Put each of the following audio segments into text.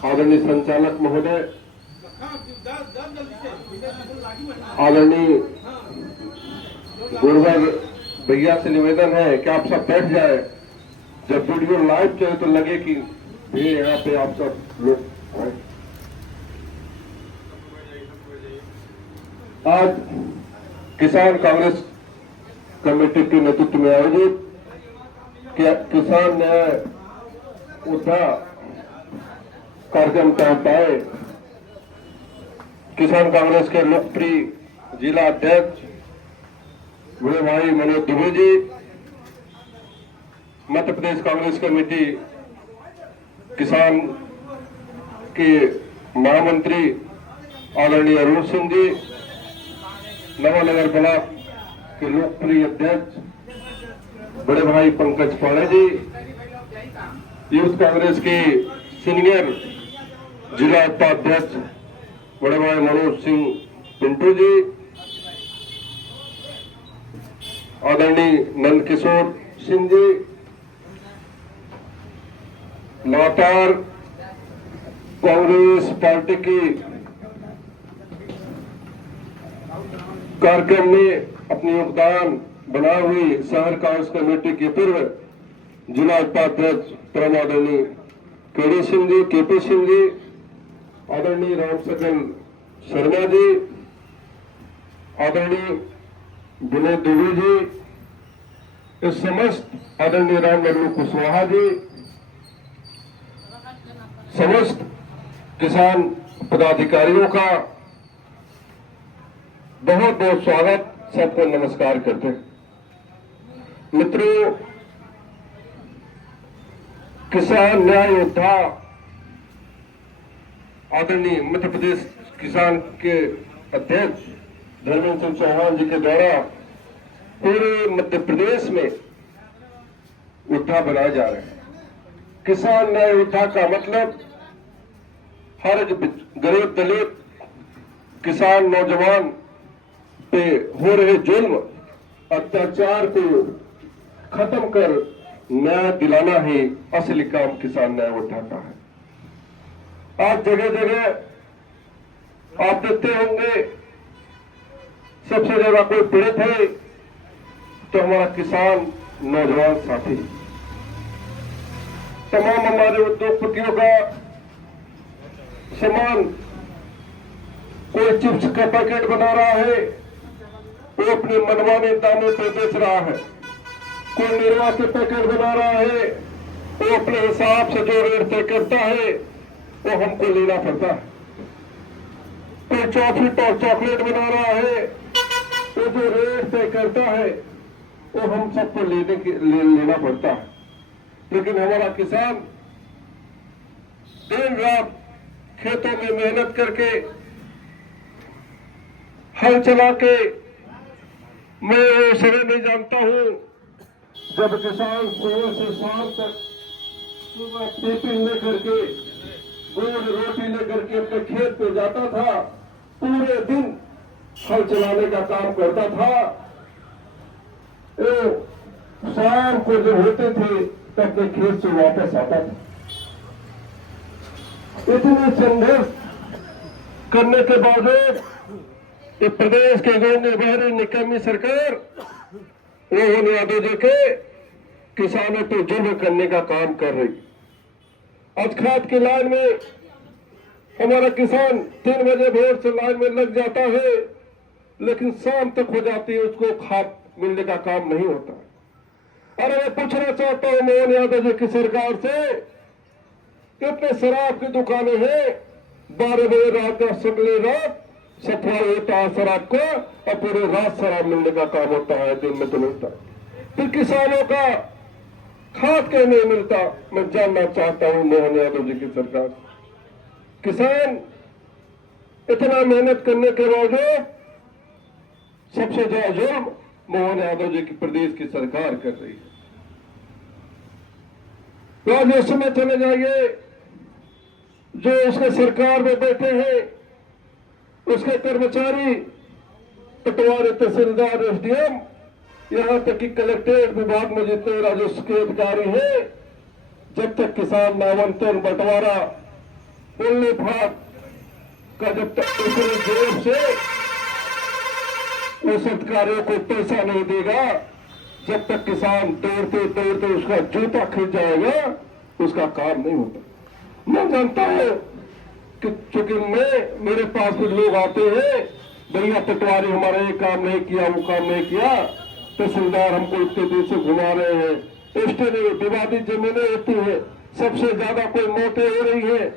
आदरणीय संचालक महोदय, आदरणीय गुरवर भैया से निवेदन है कि आप सब बैठ जाए। जब वीडियो लाइव चले तो लगे कि भीड़ यहाँ पे आप सब लोग आए। आज किसान कांग्रेस कमेटी के नेतृत्व में आयोजित किसान न्याय उद्धार कार्यक्रम का पाए किसान कांग्रेस के लोकप्रिय जिला अध्यक्ष बड़े भाई मनोज दुबे जी, मध्य प्रदेश कांग्रेस कमेटी किसान के महामंत्री आदरणीय अरुण सिंह जी, नवानगर ब्लॉक के लोकप्रिय अध्यक्ष बड़े भाई पंकज पाड़े जी, यूथ कांग्रेस के सीनियर जिला उपाध्यक्ष बड़े भाई मनोज सिंह पिंटू जी, आदरणीय नंद किशोर सिंह जी, लगातार कांग्रेस पार्टी की कार्यक्रम में अपनी योगदान बनाई हुई शहर कांग्रेस कमेटी के पूर्व जिला उपाध्यक्ष परम आदरणीय केडी सिंह जी, केपी सिंह जी, आदरणीय रामसगन शर्मा जी, आदरणीय विनय दुबे जी, इस समस्त आदरणीय राम लल्लू कुशवाहा जी, समस्त किसान पदाधिकारियों का बहुत बहुत स्वागत, सबको नमस्कार करते हैं। मित्रों, किसान न्याय योद्धा आदरणीय मध्य प्रदेश किसान के अध्यक्ष धर्मेंद्र सिंह चौहान जी के द्वारा पूरे मध्य प्रदेश में योद्धा बनाए जा रहे हैं। किसान न्याय योद्धा का मतलब हर गरीब दलित किसान नौजवान पे हो रहे जुल्म अत्याचार को खत्म कर न्याय दिलाना ही असली काम किसान न्याय योद्धा का है। आज जगह जगह आप देखते होंगे सबसे ज्यादा कोई पीड़ित है तो हमारा किसान नौजवान साथी। तमाम हमारे उद्योगपतियों का सामान, कोई चिप्स का पैकेट बना रहा है वो अपने मनमाने दामों पर बेच रहा है, कोई निर्वा के पैकेट बना रहा है वो अपने हिसाब से जो रेट तय करता है वो हमको लेना पड़ता है, कोई चॉकलेट और चॉकलेट बना रहा है वो जो रेट तय करता है वो हम सबको लेना पड़ता है। लेकिन हमारा किसान दिन रात खेतों में मेहनत करके हल चला के, मैं वो समय नहीं जानता हूं जब किसान सुबह से शाम तक सुबह टिफिन लेकर के दूध रोटी लेकर के अपने खेत पे जाता था, पूरे दिन हल चलाने का काम करता था। शाम को जब होते थे तो अपने खेत से वापस आता था। इतने संघर्ष करने के बावजूद ये प्रदेश के गैर बहरी निकम्मी सरकार रोहन यादव जी के किसानों को जुल्म करने का काम कर रही। आज खाद की लाइन में हमारा किसान 3 बजे भोर से लाइन में लग जाता है, लेकिन शाम तक हो जाती है उसको खाद मिलने का काम नहीं होता। और मैं पूछना चाहता हूं मोहन यादव जी की सरकार से, कितने शराब की दुकानें हैं 12 बजे रात का सगले रात सफाई होता है शराब को और पूरे रात शराब मिलने का काम होता है, दिन में तो मिलता। फिर किसानों का खाद क्यों नहीं मिलता, मैं जानना चाहता हूं मोहन यादव जी की सरकार। किसान इतना मेहनत करने के बावजूद सबसे ज्यादा जुर्म मोहन यादव जी की प्रदेश की सरकार कर रही है। तो आज उस समय चले जाइए जो उसके सरकार में बैठे हैं, उसके कर्मचारी, पटवारी, तहसीलदार, एसडीएम, यहाँ तक कि कलेक्ट्रेट विभाग में जितने राजस्व के अधिकारी हैं, जब तक किसान नामांकन बंटवारा पोल्ट्री फार्म का जब तक दूसरे जेब से उस अधिकारियों को पैसा नहीं देगा, जब तक किसान दौड़ते दौड़ते उसका जूता खरीद जाएगा, उसका काम नहीं होता। मैं जानता हूं कि चूंकि मेरे पास भी लोग आते हैं, भैया पटवारी हमारा ये काम नहीं किया, वो काम नहीं किया, तहसीलदार हमको इतने दिन से घुमा रहे हैं, विवादित जमीनें होती है, सबसे ज्यादा कोई मौतें हो रही है,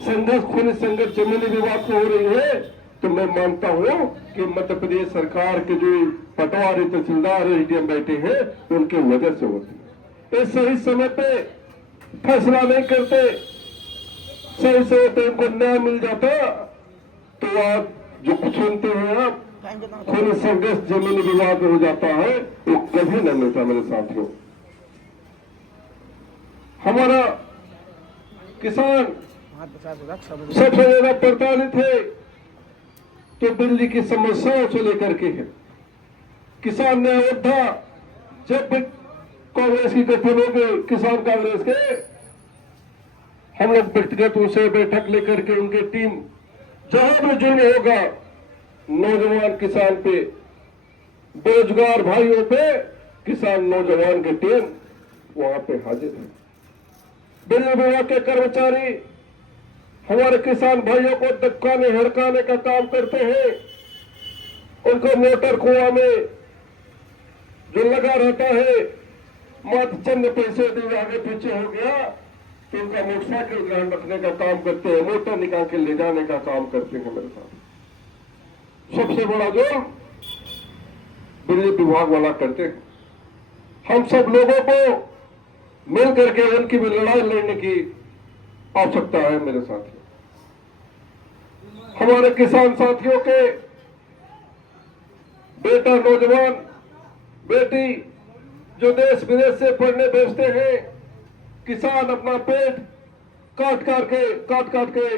संघर्ष खूनी संघर्ष जमीनी विवाद हो रही है, तो मैं मानता हूं कि मध्य प्रदेश सरकार के जो पटवारी तहसीलदार एसडीएम बैठे हैं उनकी वजह से होती है। सही समय पे फैसला नहीं करते, सही समय पे उनको न्याय मिल जाता, तो आज जो कुछ सुनते हैं आप खूनी संघर्ष जमीनी विवाद हो जाता है, वो कभी नहीं मिलता मेरे साथियों। हमारा किसान सबसे ज्यादा प्रताड़ित है तो बिजली की समस्याओं से लेकर के है। किसान ने अयोध्या जब भी कांग्रेस की गठन हो गई, किसान कांग्रेस के, हम लोग व्यक्तिगत रूप से बैठक लेकर के उनकी टीम जहां भी जुड़े होगा, नौजवान किसान पे, बेरोजगार भाइयों पे, किसान नौजवान की टीम वहां पे हाजिर है। बिजली विभाग के कर्मचारी हमारे किसान भाइयों को धक्काने हड़काने का काम करते हैं। उनको मोटर कुआं में जो लगा रहता है, मात्र चंद पैसे दिए आगे पीछे हो गया तो उनका मोटरसाइकिल ग्रहण रखने का काम करते हैं, मोटर निकाल के ले जाने का काम करते हैं। मेरे साथ सबसे बड़ा जो बिजली विभाग वाला करते हैं। हम सब लोगों को मिल करके उनकी भी लड़ाई लड़ने की आवश्यकता है। मेरे साथियों, हमारे किसान साथियों के बेटा, नौजवान बेटी जो देश विदेश से पढ़ने भेजते हैं, किसान अपना पेट काट काट के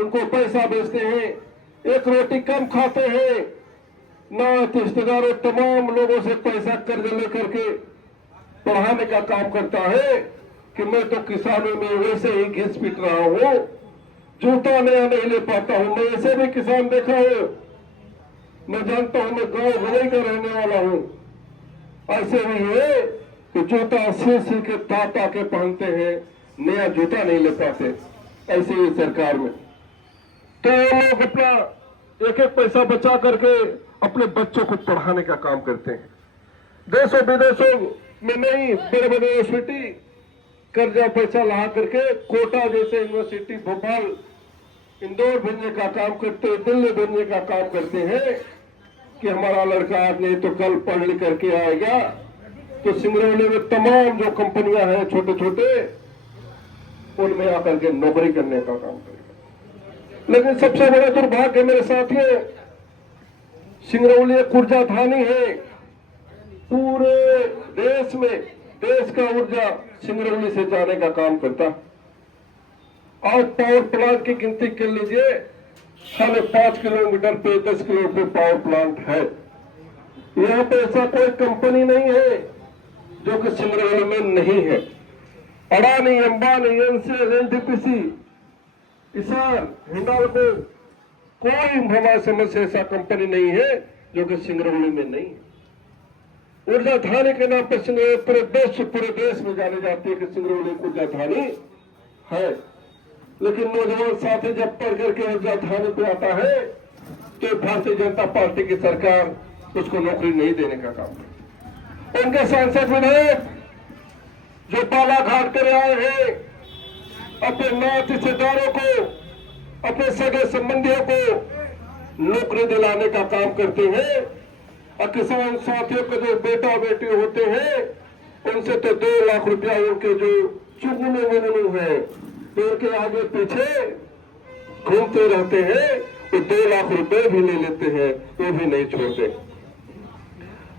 उनको पैसा भेजते हैं, एक रोटी कम खाते हैं, ना रिश्तेदारों तमाम लोगों से पैसा कर्ज लेकर के पढ़ाने का काम करता है कि मैं तो किसानों में वैसे ही घिस पीट रहा हूं, जूता नया नहीं ले पाता हूं। मैं ऐसे भी किसान देखा है, मैं जानता हूं, मैं गांव गवई का रहने वाला हूं। ऐसे भी है कि जूता सी के ताता के पहनते हैं, नया जूता नहीं ले पाते। ऐसे ही सरकार में तो लोग अपना एक एक पैसा बचा करके अपने बच्चों को पढ़ाने का काम करते हैं। देशों विदेशों में नहीं, बड़े बड़े यूनिवर्सिटी कर्जा पैसा ला करके कोटा जैसे यूनिवर्सिटी, भोपाल, इंदौर भेजने का काम करते हैं, दिल्ली भेजने का काम करते हैं कि हमारा लड़का आज नहीं तो कल पढ़ लिख करके आएगा तो सिंगरौली में तमाम जो कंपनियां हैं छोटे छोटे, उनमें आकर के नौकरी करने का काम करेगा। लेकिन सबसे बड़ा दुर्भाग्य मेरे साथियों, सिंगरौली एक ऊर्जा धानी है। पूरे देश में देश का ऊर्जा सिंगरौली से जाने का काम करता। आज पावर प्लांट की गिनती कर लीजिए, 5.5 किलोमीटर पे 10 किलोमीटर पावर प्लांट है। यहाँ पे ऐसा कोई कंपनी नहीं है जो कि सिंगरौली में नहीं है। अडानी, अंबानी, एनसीएल, एनटीपीसी, इसार, हिंडाल्को, कोई हमारे समझ से ऐसा कंपनी नहीं है जो कि सिंगरौली में नहीं है। ऊर्जा धानी के नाम पर सिंगरौली पूरे देश में जाने जाती है कि सिंगरौली ऊर्जा धानी है। लेकिन नौजवान साथी जब पढ़ करके ऊर्जा धानी पे आता है तो भारतीय जनता पार्टी की सरकार उसको नौकरी नहीं देने का काम करती। उनके सांसद विधायक जो बालाघाट कर आए हैं, अपने नात रिश्तेदारों को, अपने सगे संबंधियों को नौकरी दिलाने का काम करते हैं। और किसान साथियों के जो बेटा बेटी होते हैं उनसे तो 2 लाख रुपया उनके जो चुगनू वगनू है तो उनके आगे पीछे घूमते रहते हैं, तो 2 लाख रुपए भी ले लेते हैं, वो भी नहीं छोड़ते।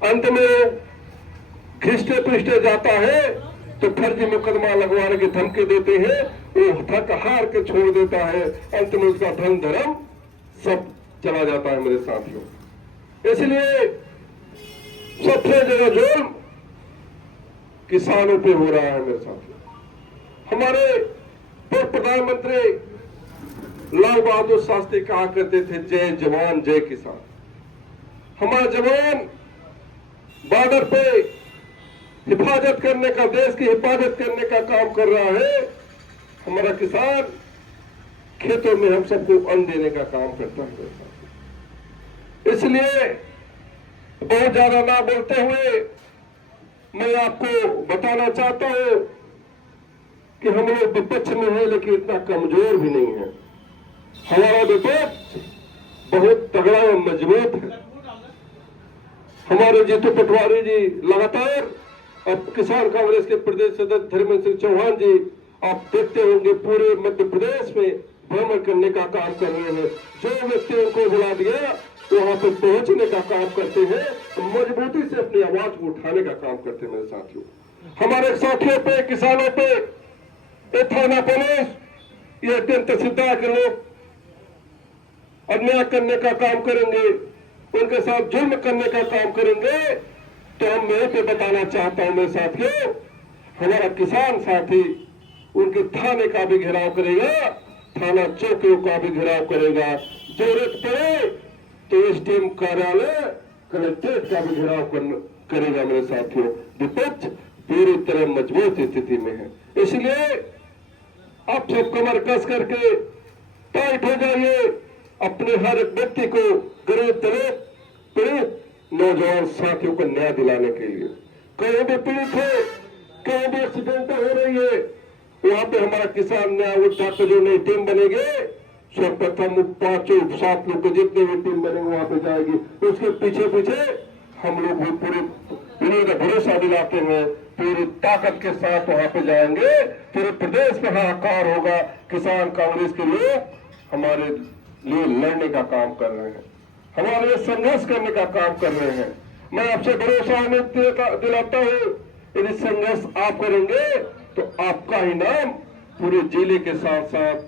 अंत में खिस्टे पिस्टे जाता है तो फर्जी मुकदमा लगवाने की धमकी देते हैं, वो थक हार के छोड़ देता है। अंत में उसका धन धर्म सब चला जाता है। मेरे साथियों, इसलिए सबसे ज्यादा जुल्म किसानों पे हो रहा है। मेरे साथियों, हमारे पूर्व प्रधानमंत्री लाल बहादुर शास्त्री कहा करते थे, जय जवान जय किसान। हमारा जवान बॉर्डर पे हिफाजत करने का, देश की हिफाजत करने का काम कर रहा है। हमारा किसान खेतों में हम सबको अन्न देने का काम करता है। इसलिए बहुत ज्यादा ना बोलते हुए मैं आपको बताना चाहता हूं कि हम लोग विपक्ष में हैं, लेकिन इतना कमजोर भी नहीं है। हमारा विपक्ष बहुत तगड़ा और मजबूत है। हमारे जीतू पटवारी जी लगातार, अब किसान कांग्रेस के प्रदेश सदस्य धर्मेंद्र सिंह चौहान जी, आप देखते होंगे पूरे मध्य प्रदेश में भ्रमण करने का काम कर रहे हैं। जो व्यक्ति उनको बुला दिया वहां पर पहुंचने का काम करते हैं, मजबूती से अपनी आवाज को उठाने का काम करते हैं। मेरे साथियों, हमारे साथियों पे, किसानों पे थाना पुलिस, ये अत्यंत सिद्धा के लोग अन्याय करने का काम करेंगे, उनके साथ जुर्म करने का काम करेंगे, तो हम मैं पे बताना चाहता हूं मेरे साथियों, हमारा किसान साथी उनके थाने का भी घेराव करेगा, थाना चौकियों का भी घेराव करेगा, जरूरत पड़े तो एसडीएम कार्यालय, कलेक्ट्रेट का भी घेराव करेगा। मेरे साथियों, विपक्ष पूरी तरह मजबूत स्थिति में है। इसलिए आप सब कमर कस करके टाइट हो जाइए, अपने हर एक व्यक्ति को, गरीब दलित पीड़ित नौजवान साथियों को न्याय दिलाने के लिए। कहीं भी पीड़ित है, कहीं भी एक्सीडेंट हो रही है, वहां पे हमारा किसान न्याय उठा के जो नई टीम बनेगी, सर्वप्रथम 5-7 लोग को जितने भी टीम बनेंगे वहां पे जाएगी। उसके पीछे पीछे हम लोग भी पूरे का भरोसा दिलाते हैं, पूरी ताकत के साथ वहां पे जाएंगे। पूरे प्रदेश में हाहाकार होगा। किसान कांग्रेस के लोग हमारे लिए लड़ने का काम कर रहे हैं, हमारे लिए संघर्ष करने का काम कर रहे हैं। मैं आपसे भरोसा दिलाता हूँ, यदि संघर्ष आप करेंगे तो आपका ही नाम पूरे जिले के साथ साथ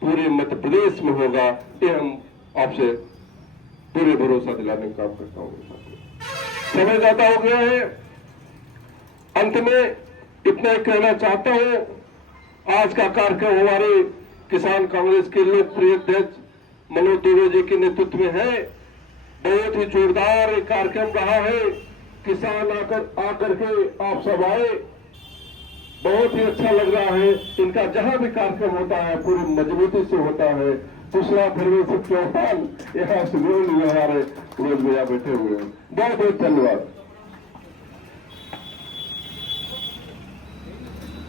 पूरे मध्य प्रदेश में होगा। ये हम आपसे पूरे भरोसा दिलाने का काम करता हूँ। समय ज्यादा हो गया है, अंत में इतना कहना चाहता हूँ, आज का कार्यक्रम हमारे किसान कांग्रेस के लोकप्रिय अध्यक्ष मनोज दुबे जी के नेतृत्व में है। बहुत ही जोरदार एक कार्यक्रम रहा है। किसान आकर के आप सब आए, बहुत ही अच्छा लग रहा है। इनका जहां भी कार्यक्रम होता है पूरी मजबूती से होता है। दूसरा धर्मेंद्र सिंह चौहान यहाँ से हमारे रोज भैया बैठे हुए हैं। बहुत बहुत धन्यवाद।